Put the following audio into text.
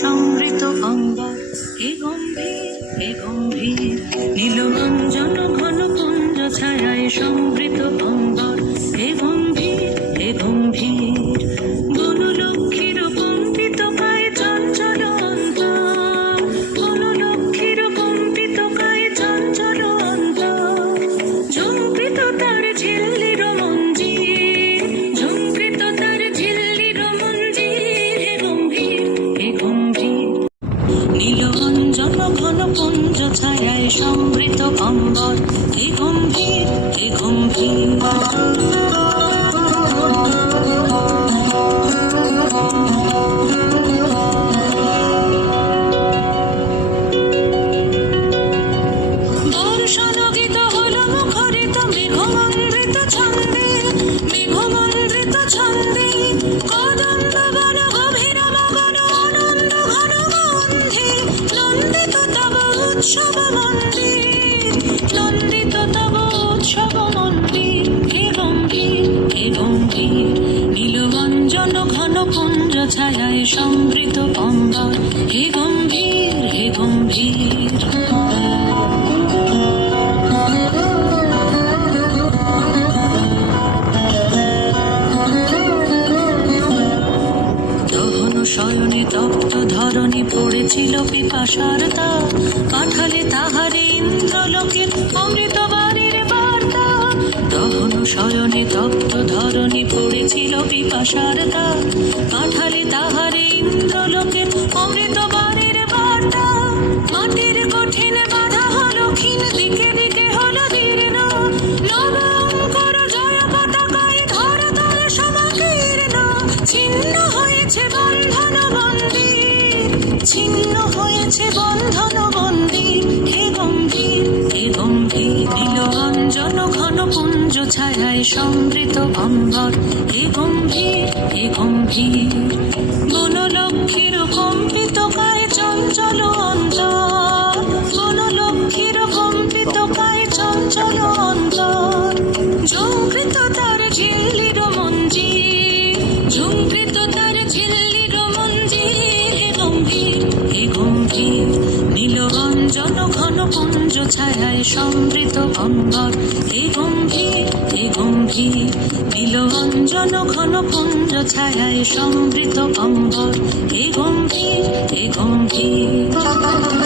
সমৃত অম্বর, হে গম্ভীর হে গম্ভীর, নীলরঞ্জন ঘন কুঞ্জ ছায়ায় সমৃত অম্বর, হে গম্ভীর হে গম্ভীর, বনলক্ষ্মীর কম্পিত কায় চঞ্চল অন্তর, বনলক্ষ্মীর কম্পিত কায় চঞ্চল অন্তর, ঝঙ্কৃত তার ঝিল্লির মঞ্জির, ঝঙ্কৃত তার ঝিল্লির মঞ্জির, হে গম্ভীর হে গম্ভীর, নীলরঞ্জন ঘন কুঞ্জ ছায়ায় সমৃত অম্বর, হে গম্ভীর হে গম্ভীর। বর্ষণগীত হল মুখরিত মেঘমন্দ্রিত ছন্দে, মেঘমন্দ্রিত ছন্দে, কদম্ব বন গভীর গগন আনন্দ ঘন গন্ধে, নন্দিত তব উৎসব মন্দির, নন্দিত তব উৎসব মন্দির, হে গম্ভীর হে গম্ভীর, নীলরঞ্জন ঘন কুঞ্জ ছায়ায় সমৃত অম্বর, হে গম্ভীর হে গম্ভীর। শয়নে তপ্ত ধরণী পড়েছিল পিপাসার তাপ, পাঠালে তাহারে ইন্দ্রলোকে অমৃত বাণীর বার্তা, দহন শয়নে তপ্ত ধরণী পড়েছিল পিপাসার তাপ, পাঠালে তাহারে ইন্দ্রলোকে অমৃত বাণীর বার্তা, মাটির কঠিন বাধা হলো ক্ষীণ, দিকে দিকে হলো দীর্ণ, নব অঙ্কুর জয় পতাকায় ধরাতল সমাকীর্ণ, ছিন্ন হয়েছে বন্ধন মন্দির, ছিন্ন হয়েছে বন্ধন মন্দির, হে গম্ভীর হে গম্ভীর, নীলরঞ্জন ঘন কুঞ্জ ছায়ায় সমৃত অম্বর, হে গম্ভীর হে গম্ভীর, বনলক্ষ্মীর কম্পিত কায় চঞ্চল অন্তর, বনলক্ষ্মীর কম্পিত কায় চঞ্চল অন্তর, ঝঙ্কৃত তার ঝিল্লির মঞ্জির, ঝঙ্কৃত তার ঝিল্লির মঞ্জির, হে গম্ভীর হে গম্ভীর, নীলরঞ্জন ঘন কুঞ্জ ছায়ায় সমৃত অম্বর, হে গম্ভীর হে গম্ভীর, নীলরঞ্জন ঘন কুঞ্জ ছায়ায় সমৃত অম্বর, হে গম্ভীর হে গম্ভীর।